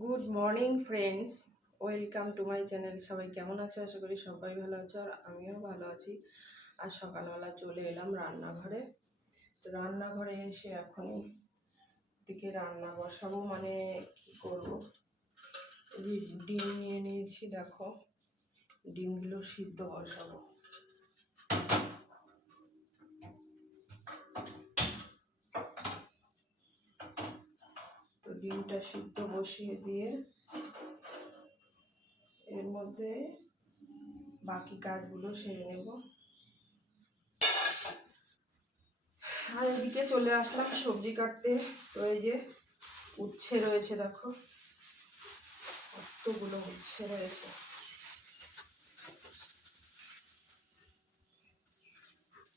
Good morning friends, welcome to my channel. সবাই কেমন আছে? আশা করি সবাই ভালো আছে, আর আমিও ভালো আছি। আর সকালবেলা চলে এলাম রান্নাঘরে। তো রান্নাঘরে এসে এখন দিকে রান্না বসাবো, মানে কি করব। এই ডিম নিয়ে নিয়েছি, দেখো ডিমগুলো সিদ্ধ বসাবো। তো ডিমটা সিদ্ধ বসিয়ে দিয়ে এর মধ্যে বাকি কাজগুলো সেরে নেব। আর এদিকে চলে আসলাম সবজি কাটতে। তো এই যে উচ্ছে রয়েছে, দেখো কতগুলো উচ্ছে রয়েছে।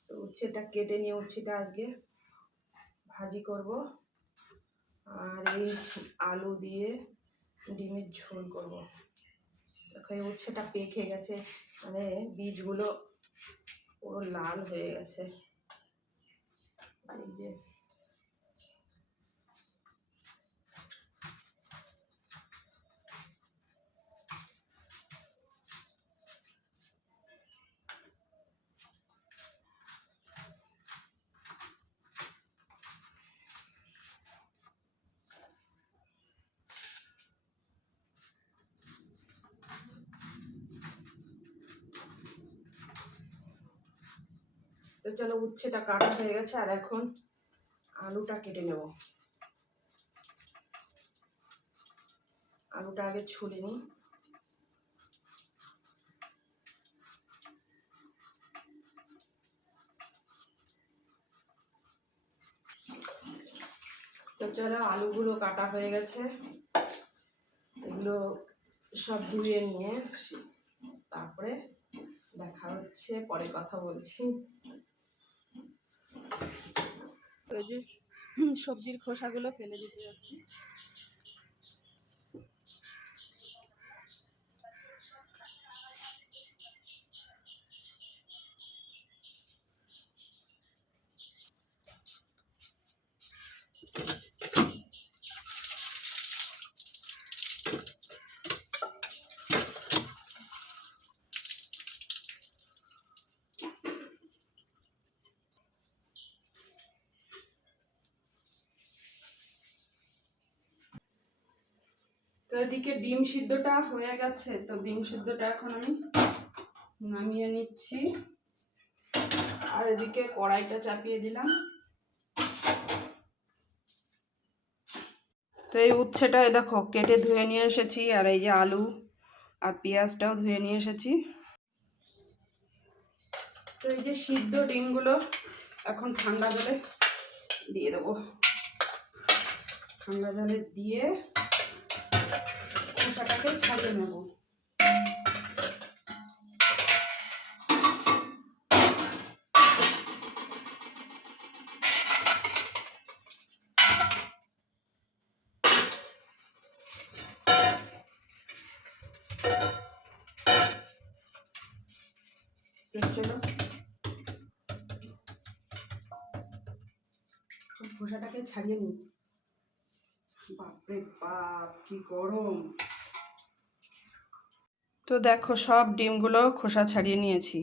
তো উচ্ছেটা কেটে নিয়ে উচ্ছেটা আজকে ভাজি করব, আর এই আলু দিয়ে ডিমের ঝোল করব। দেখো এই উচ্ছেটা পেকে গেছে, মানে বীজগুলো পুরো লাল হয়ে গেছে। এই যে তো চলো, উচ্ছেটা কাটা হয়ে গেছে, আর এখন আলুটা কেটে নেব। আলুটা আগে ছুলে নিই। তো চলো, আলুগুলো কাটা হয়ে গেছে, এগুলো সব ধুয়ে নিয়ে তারপরে দেখা হচ্ছে, পরে কথা বলছি। ওই যে সবজির খোসাগুলো ফেলে দিতে যাচ্ছি। তো এদিকে ডিম সিদ্ধটা হয়ে গেছে, তো ডিম সিদ্ধটা এখন আমি নামিয়ে নিচ্ছি। আর এদিকে কড়াইটা চাপিয়ে দিলাম। তো এই উচ্ছেটা দেখো কেটে ধুয়ে নিয়ে এসেছি, আর এই যে আলু আর পেঁয়াজটাও ধুয়ে নিয়ে এসেছি। তো এই যে সিদ্ধ ডিমগুলো এখন ঠান্ডা জলে দিয়ে দেবো। ঠান্ডা জলে দিয়ে খোসাটাকে ছাড়িয়ে নেব। চলো খোসাটাকে ছাড়িয়ে নিই। বাপরে বাপ, কি গরম! তো দেখো সব ডিমগুলো খোসা ছাড়িয়ে নিয়েছি।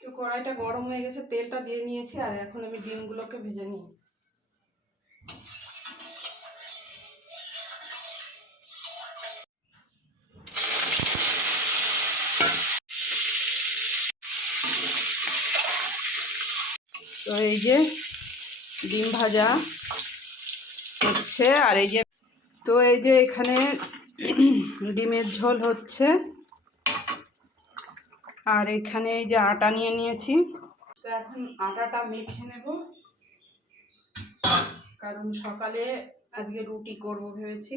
তো কড়াইটা গরম হয়ে গেছে, তেলটা দিয়ে নিয়েছি, আর এখন আমি ডিমগুলোকে ভেজে নিই। তো এই যে ডিম ভাজা হচ্ছে, আর এই যে এখানে ডিমের ঝোল হচ্ছে, আর এখানে এই যে আটা নিয়ে নিয়েছি। তো এখন আটাটা মেখে নেব, কারণ সকালে আজকে রুটি করব ভেবেছি।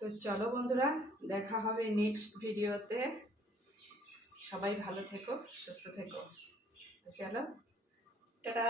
তো চলো বন্ধুরা, দেখা হবে নেক্সট ভিডিওতে। সবাই ভালো থেকো, সুস্থ থেকো। তো চলো, টাটা।